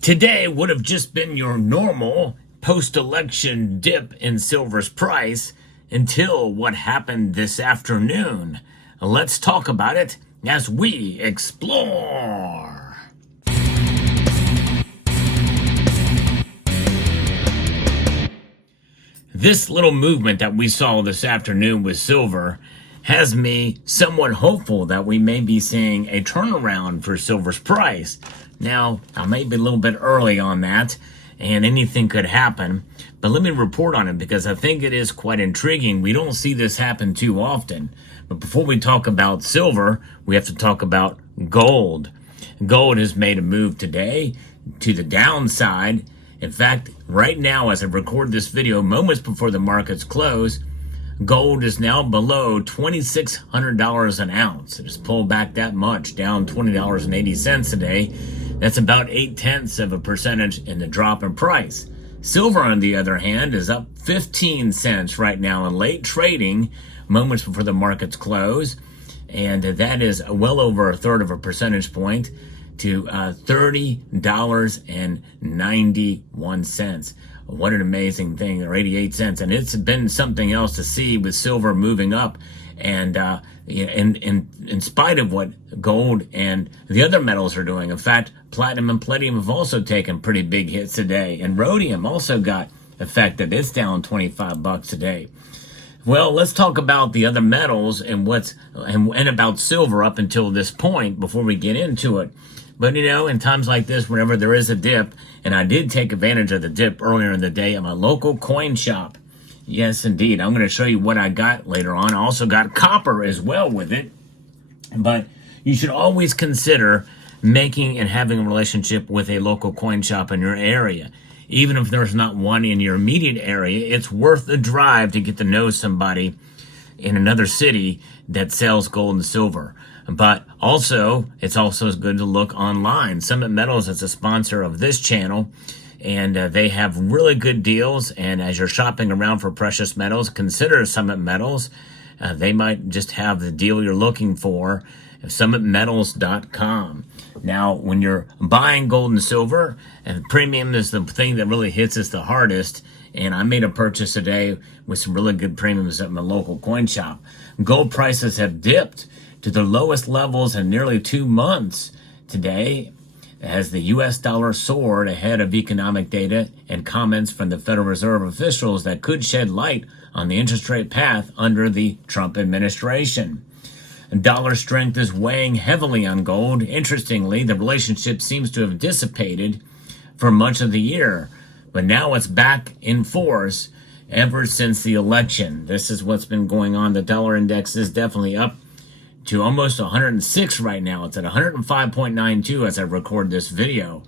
Today would have just been your normal post-election dip in silver's price until what happened this afternoon. Let's talk about it as we explore. This little movement that we saw this afternoon with silver has me somewhat hopeful that we may be seeing a turnaround for silver's price. Now, I may be a little bit early on that, and anything could happen, but let me report on it because I think it is quite intriguing. We don't see this happen too often. But before we talk about silver, we have to talk about gold. Gold has made a move today to the downside. In fact, right now, as I record this video, moments before the markets close, gold is now below $2,600 an ounce. It has pulled back that much, down $20.80 today. That's about 0.8% in the drop in price. Silver, on the other hand, is up 15 cents right now in late trading, moments before the markets close. And that is well over a third of a percentage point to $30.91. What an amazing thing, or 88 cents. And it's been something else to see with silver moving up. And in spite of what gold and the other metals are doing. In fact, platinum and palladium have also taken pretty big hits today. And rhodium also got affected. It's down $25 today. Well, let's talk about the other metals and and about silver up until this point before we get into it. But, in times like this, whenever there is a dip, and I did take advantage of the dip earlier in the day at my local coin shop. Yes, indeed. I'm going to show you what I got later on. I also got copper as well with it. But you should always consider making and having a relationship with a local coin shop in your area. Even if there's not one in your immediate area, it's worth the drive to get to know somebody in another city that sells gold and silver. But also, it's also good to look online. Summit Metals is a sponsor of this channel, and they have really good deals. And as you're shopping around for precious metals, consider Summit Metals. They might just have the deal you're looking for. SummitMetals.com. Now, when you're buying gold and silver, and premium is the thing that really hits us the hardest. And I made a purchase today with some really good premiums at my local coin shop. Gold prices have dipped to the lowest levels in nearly 2 months today as the U.S. dollar soared ahead of economic data and comments from the Federal Reserve officials that could shed light on the interest rate path under the Trump administration. Dollar strength is weighing heavily on gold. Interestingly, the relationship seems to have dissipated for much of the year, but now it's back in force ever since the election. This is what's been going on. The dollar index is definitely up to almost 106 right now. It's at 105.92 as I record this video.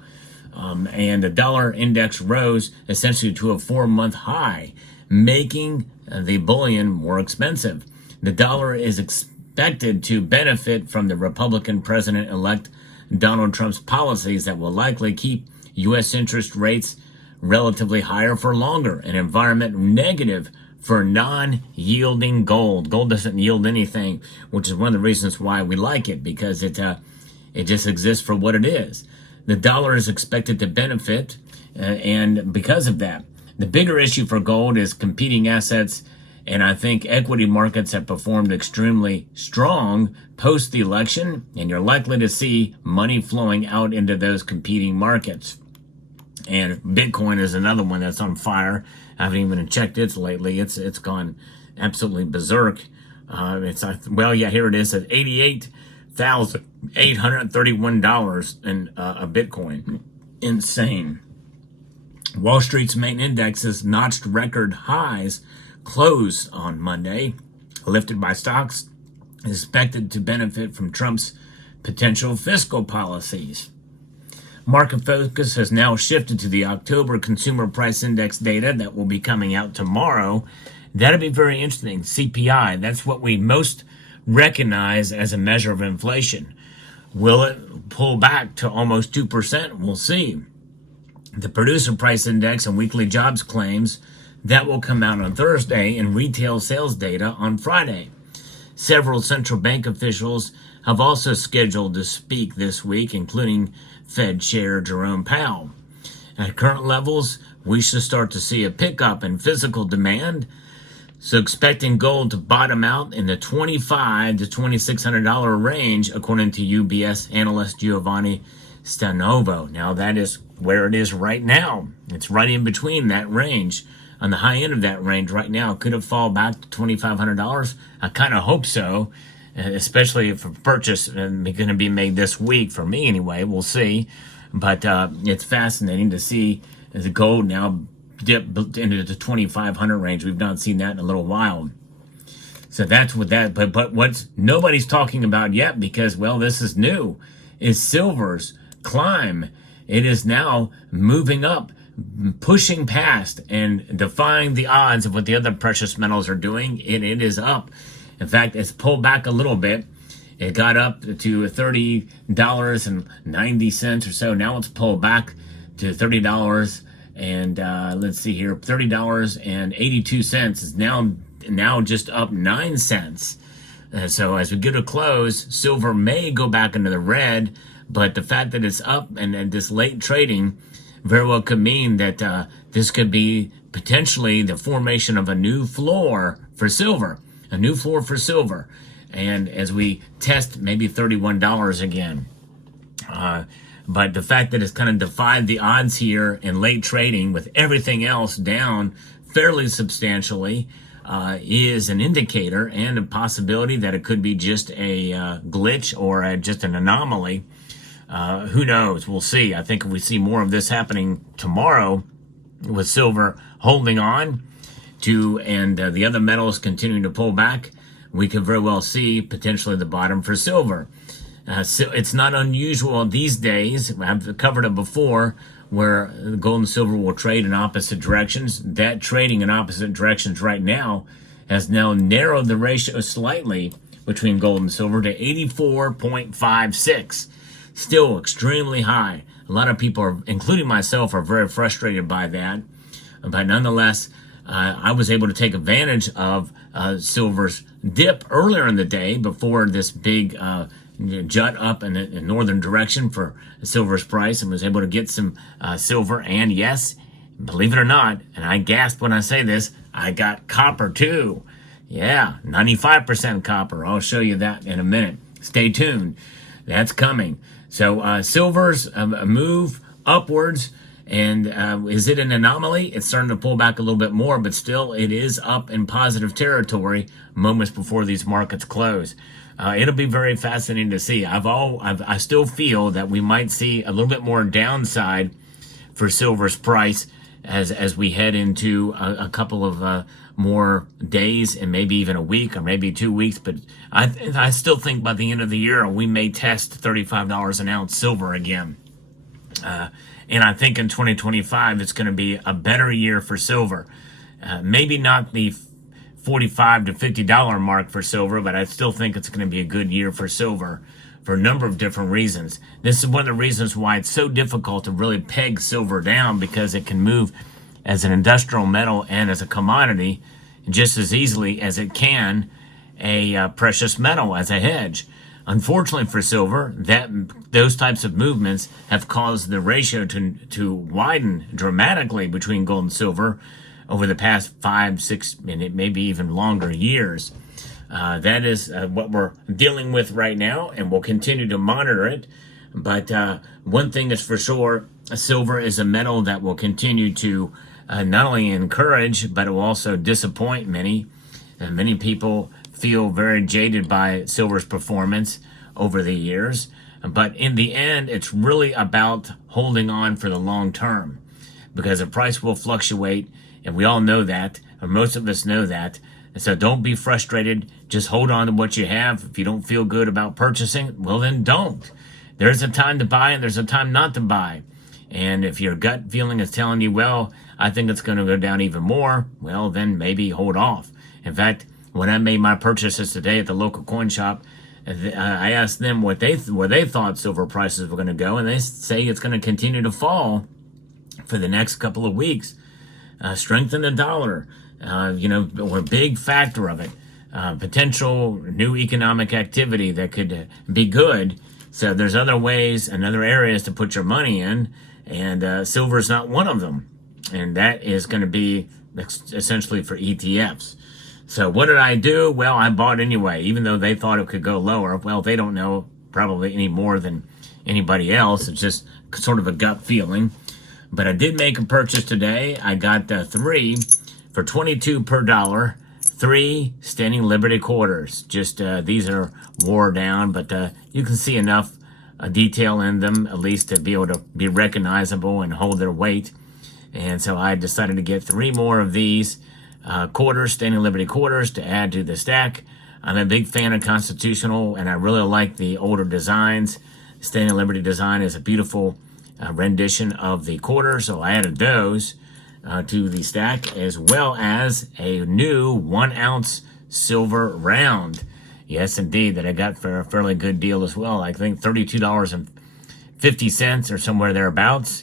And the dollar index rose essentially to a 4-month high, making the bullion more expensive. The dollar is expected to benefit from the Republican president-elect Donald Trump's policies that will likely keep U.S. interest rates relatively higher for longer, an environment negative for non-yielding gold. Gold doesn't yield anything, which is one of the reasons why we like it, because it just exists for what it is. The dollar is expected to benefit, and because of that, the bigger issue for gold is competing assets, and I think equity markets have performed extremely strong post the election, and you're likely to see money flowing out into those competing markets. And Bitcoin is another one that's on fire. I haven't even checked it lately. It's gone absolutely berserk. Here it is at $88,831 in a Bitcoin. Insane. Wall Street's main indexes notched record highs, closed on Monday, lifted by stocks expected to benefit from Trump's potential fiscal policies. Market focus has now shifted to the October Consumer Price Index data that will be coming out tomorrow. That'll be very interesting. CPI, that's what we most recognize as a measure of inflation. Will it pull back to almost 2%? We'll see. The Producer Price Index and weekly jobs claims, that will come out on Thursday, and retail sales data on Friday. Several central bank officials have also scheduled to speak this week, including Fed Chair Jerome Powell. At current levels, we should start to see a pickup in physical demand. So expecting gold to bottom out in the $2,500 to $2,600 range, according to UBS analyst Giovanni Stanovo. Now that is where it is right now. It's right in between that range. On the high end of that range right now, could it fall back to $2,500? I kind of hope so, especially if a purchase is going to be made this week, for me anyway. We'll see. But it's fascinating to see the gold now dip into the 2,500 range. We've not seen that in a little while. So that's what that, but what's nobody's talking about yet, because, well, this is new, is silver's climb. It is now moving up, pushing past and defying the odds of what the other precious metals are doing. It is up. In fact, it's pulled back a little bit. It got up to $30.90 or so. Now it's pulled back to $30 and let's see here, $30.82 is now just up 9 cents. So as we get a close, silver may go back into the red, but the fact that it's up and this late trading very well could mean that this could be potentially the formation of a new floor for silver, And as we test maybe $31 again. But the fact that it's kind of defied the odds here in late trading with everything else down fairly substantially is an indicator and a possibility that it could be just a glitch or just an anomaly. Who knows? We'll see. I think if we see more of this happening tomorrow with silver holding on to and the other metals continuing to pull back, we could very well see potentially the bottom for silver. So it's not unusual these days, I've covered it before, where gold and silver will trade in opposite directions. That trading in opposite directions right now has now narrowed the ratio slightly between gold and silver to 84.56. Still extremely high. A lot of people, including myself, are very frustrated by that. But nonetheless, I was able to take advantage of silver's dip earlier in the day before this big jut up in the northern direction for silver's price, and was able to get some silver. And yes, believe it or not, and I gasp when I say this, I got copper too. Yeah, 95% copper. I'll show you that in a minute. Stay tuned. That's coming. So silver's a move upwards. And is it an anomaly? It's starting to pull back a little bit more, but still it is up in positive territory moments before these markets close. It'll be very fascinating to see. I still feel that we might see a little bit more downside for silver's price as we head into a couple of more days and maybe even a week or maybe 2 weeks. But I still think by the end of the year we may test $35 an ounce silver again. And I think in 2025 it's going to be a better year for silver. Maybe not the $45 to $50 mark for silver, but I still think it's going to be a good year for silver for a number of different reasons. This is one of the reasons why it's so difficult to really peg silver down, because it can move as an industrial metal and as a commodity just as easily as it can a precious metal as a hedge. Unfortunately for silver, those types of movements have caused the ratio to widen dramatically between gold and silver over the past 5, 6, and maybe even longer years. That is what we're dealing with right now, and we'll continue to monitor it. But one thing is for sure, silver is a metal that will continue to not only encourage, but it will also disappoint many. And many people feel very jaded by silver's performance over the years. But in the end, it's really about holding on for the long term, because the price will fluctuate, and we all know that, or most of us know that. So don't be frustrated. Just hold on to what you have. If you don't feel good about purchasing, well, then don't. There's a time to buy and there's a time not to buy. And if your gut feeling is telling you, well, I think it's going to go down even more, well, then maybe hold off. In fact, when I made my purchases today at the local coin shop, I asked them where they thought silver prices were going to go, and they say it's going to continue to fall for the next couple of weeks. Strengthen the dollar, or a big factor of it. Potential new economic activity that could be good. So there's other ways and other areas to put your money in. and silver is not one of them. And that is going to be essentially for ETFs. So what did I do? Well, I bought anyway, even though they thought it could go lower. Well, they don't know probably any more than anybody else. It's just sort of a gut feeling. But I did make a purchase today. I got 3 for 22 per dollar. 3 standing Liberty quarters. Just these are wore down, but you can see enough detail in them at least to be able to be recognizable and hold their weight. And so I decided to get 3 more of these quarters, standing Liberty quarters, to add to the stack. I'm a big fan of Constitutional, and I really like the older designs. Standing Liberty design is a beautiful rendition of the quarter, so I added those to the stack, as well as a new 1 ounce silver round. Yes, indeed, that I got for a fairly good deal as well. I think $32.50 or somewhere thereabouts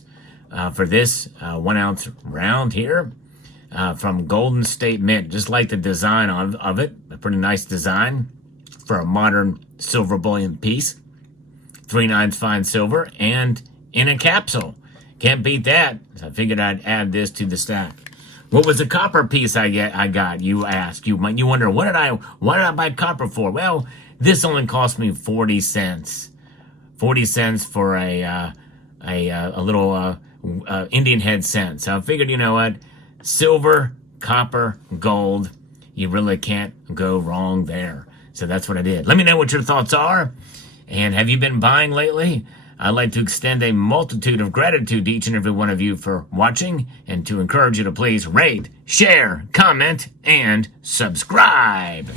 for this 1 ounce round here from Golden State Mint. Just like the design of it, a pretty nice design for a modern silver bullion piece. 3/9 fine silver and in a capsule. Can't beat that. So I figured I'd add this to the stack. What was the copper piece I got? You ask. You wonder, why did I buy copper for? Well, this only cost me 40 cents. 40 cents for a little Indian head cent. So I figured, you know what? Silver, copper, gold. You really can't go wrong there. So that's what I did. Let me know what your thoughts are. And have you been buying lately? I'd like to extend a multitude of gratitude to each and every one of you for watching, and to encourage you to please rate, share, comment, and subscribe.